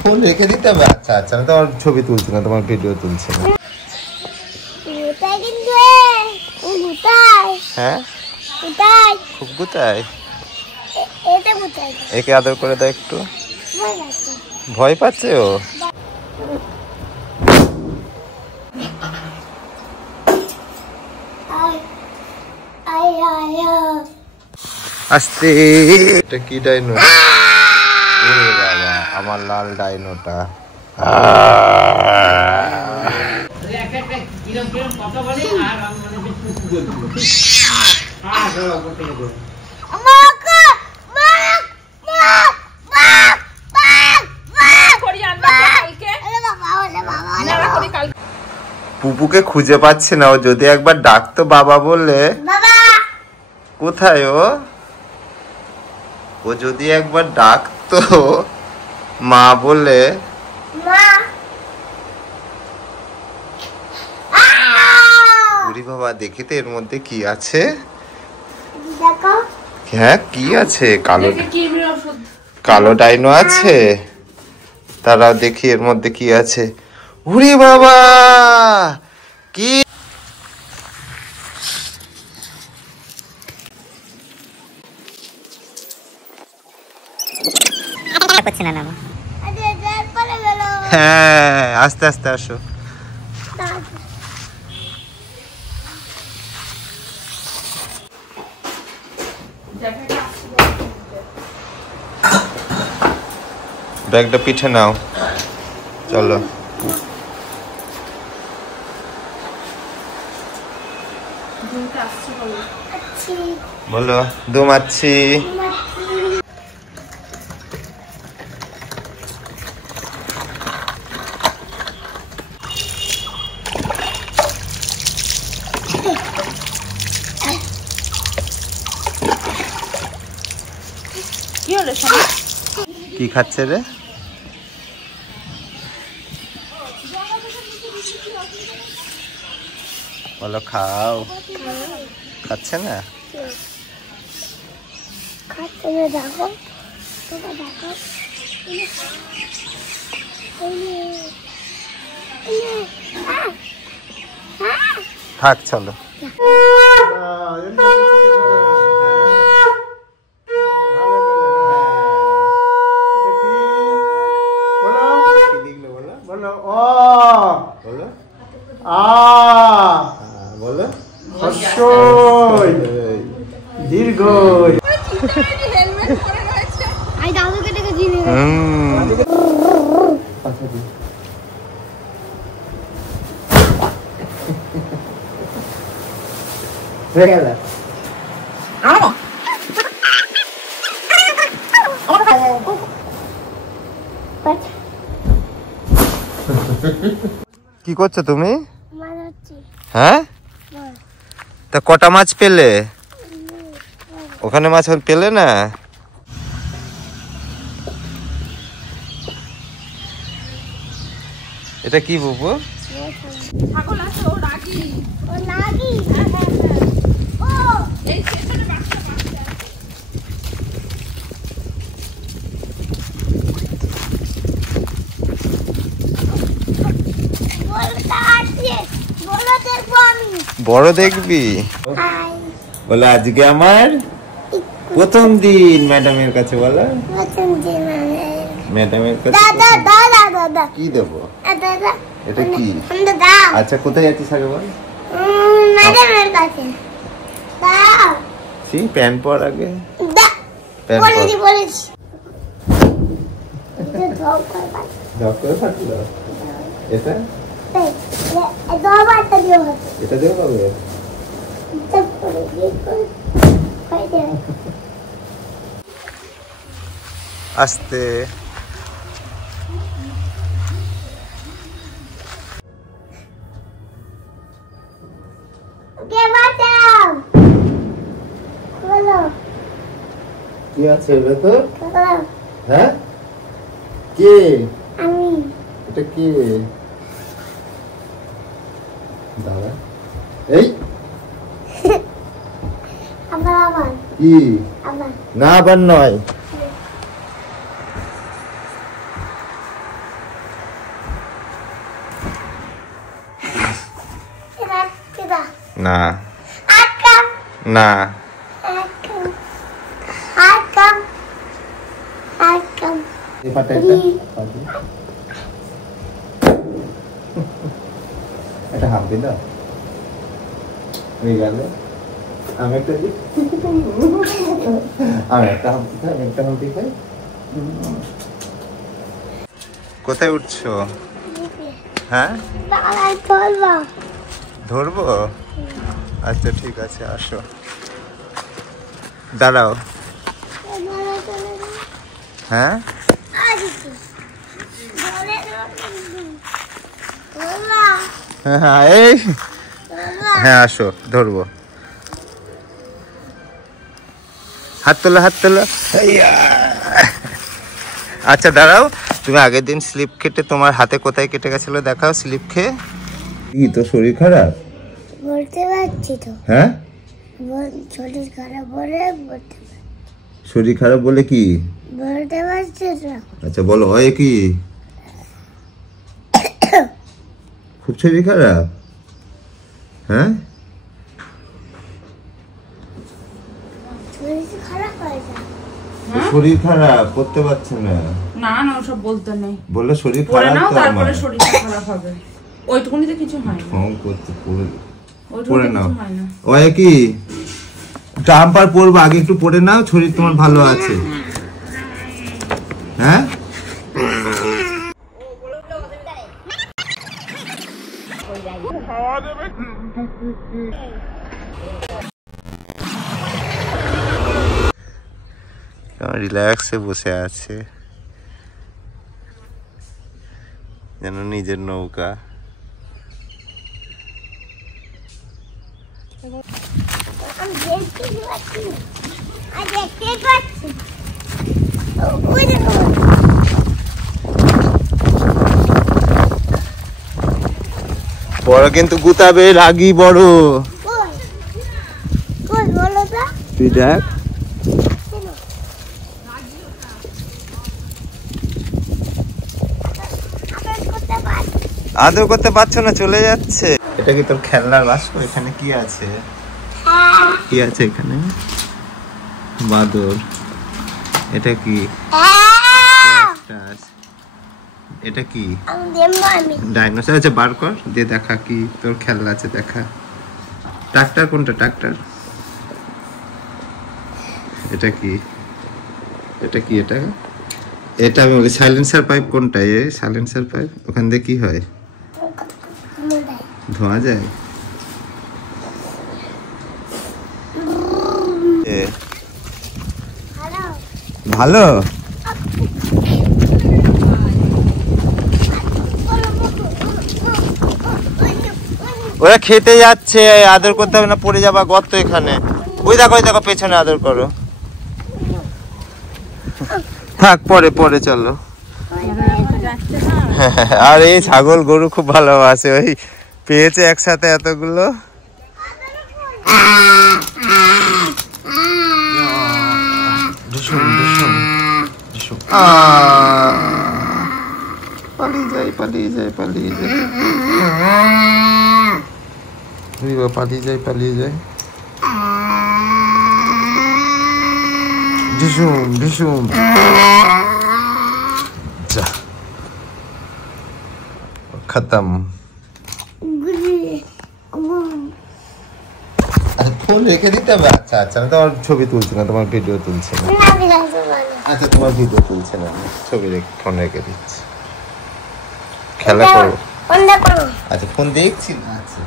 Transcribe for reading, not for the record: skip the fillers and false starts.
Phone রেখে দিতে হবে। আচ্ছা আচ্ছা, আমি তোমার ছবি তুলছি না, তোমার ভিডিও তুলছি না। হ্যাঁ খুব গুতায়। একে আদর করে দাও একটু। ভয় পাচ্ছে ও। আস্তে। এটা কি ডাইনো? ওরে বাবা, আমার লাল ডাইনোটা। পুপুকে খুঁজে পাচ্ছে না, ও যদি একবার ডাকতো বাবা বলে। কোথায় ও? ও যদি একবার ডাকতো মা বলে। ওরে বাবা, দেখি তো এর মধ্যে কি আছে। হ্যাঁ কি আছে? কালো ডাইনো আছে। তারা দেখি এর মধ্যে কি আছে। ওরে বাবা, কি হ্যাঁ, আস্তে আস্তে আসো। ব্যাগটা পিঠে নাও, চলো। বলো দুমাচ্ছি। কি খাচ্ছে রে? বলো খাও। খাচ্ছে না? থাক চলো। দীর্ঘ কি করছো তুমি? হ্যাঁ, তা কটা মাছ পেলে? ওখানে মাছ পেলে না? এটা কি বুবু? বড় দেখবি বলে। আজকে আমার প্রথম দিন ম্যাডামের কাছে। বলো ম্যাডামের কাছে কি দেবো? এটা কি? আচ্ছা কোথায় যাচ্ছিস আগে বল। প্যান্ট পর আগে। এটা এটা দেবো পাবে। আস্তে। কি আছে ভেতর? হ্যাঁ কে? এটা কে? দাদা এই কি না, আবার নয়। না না এটা হাফ দিন হয়ে গেল। আমি একটা হাফ দিই। কোথায় উঠছো? হ্যাঁ ধরবো। আচ্ছা ঠিক আছে, আসো, দাঁড়াও। হ্যাঁ হ্যাঁ এই হ্যাঁ আসো, ধরবো। হাত তোলো, হাত তোলো। আচ্ছা দাঁড়াও, তুমি আগের দিন স্লিপ কেটে তোমার হাতে কোথায় কেটে গেছিল দেখাও স্লিপ খেয়ে। কি তোর শরীর খারাপ? বলতে পারছি তো। হ্যাঁ শরীর খারাপ বলে শরীর খারাপ বলে কি বলতে পারছি না। আচ্ছা বলো, হয় কি? খুব শরীর খারাপ? হ্যাঁ শরীর খারাপ, করতে পারছে না। না না ওসব বলতে নেই, বললে শরীর খারাপ তো তারপরে শরীর খারাপ হবে। ওইটুকুনিতে কিছু হয় না। ফোন করতে পড়ে নাও। ওই কি জাম্পার পরবো, আগে একটু পরে নাও, শরীর তোমার ভালো আছে। হ্যাঁ রিল্যাক্সে বসে আছে যেন নিজের নৌকা। বড় কিন্তু গুতাবে, রাগি বড়। তুই দেখ আদৌ করতে পারছো না, চলে যাচ্ছে। এটা কি তোর খেলনার বাস্ক? এখানে কি আছে? কি আছে এখানে? বাদর। এটা কি? এটা কি? ডাইনোসর। আচ্ছা বার কর, দিয়ে দেখা কি তোর খেলনা আছে, দেখা। ট্রাক্টর কোনটা? ট্রাক্টর। এটা কি? এটা কি? এটা এটা আমি বলি সাইলেন্সার পাইপ। কোনটা? এই সাইলেন্সার পাইপ। ওখান দিয়ে কি হয়? ধোয়া যায়। ভালো। ওরা খেতে যাচ্ছে, আদর করতে হবে না, পড়ে যাবা গর্ত এখানে। ওই দেখো, ওই দেখো পেছনে, আদর করো। থাক, পরে পরে চলো। আর এই ছাগল গরু খুব ভালোবাসে, ওই পেয়েছে একসাথে এতগুলো। পালিয়ে যায়, পালিয়ে যায়, পালিয়ে যায়, পালিয়ে যায়, পালিয়ে যায়। ঢিসুম ঢিসুম। খতম। ফোন রেখে দিতে হবে। আচ্ছা আচ্ছা, আমি তোমার ছবি তুলছি না, তোমার ভিডিও তুলছি না। আচ্ছা তোমার ভিডিও তুলছি না, ছবি রেখে ফোন রেখে দিচ্ছি। খেলা করো। আচ্ছা ফোন দেখছি না। আচ্ছা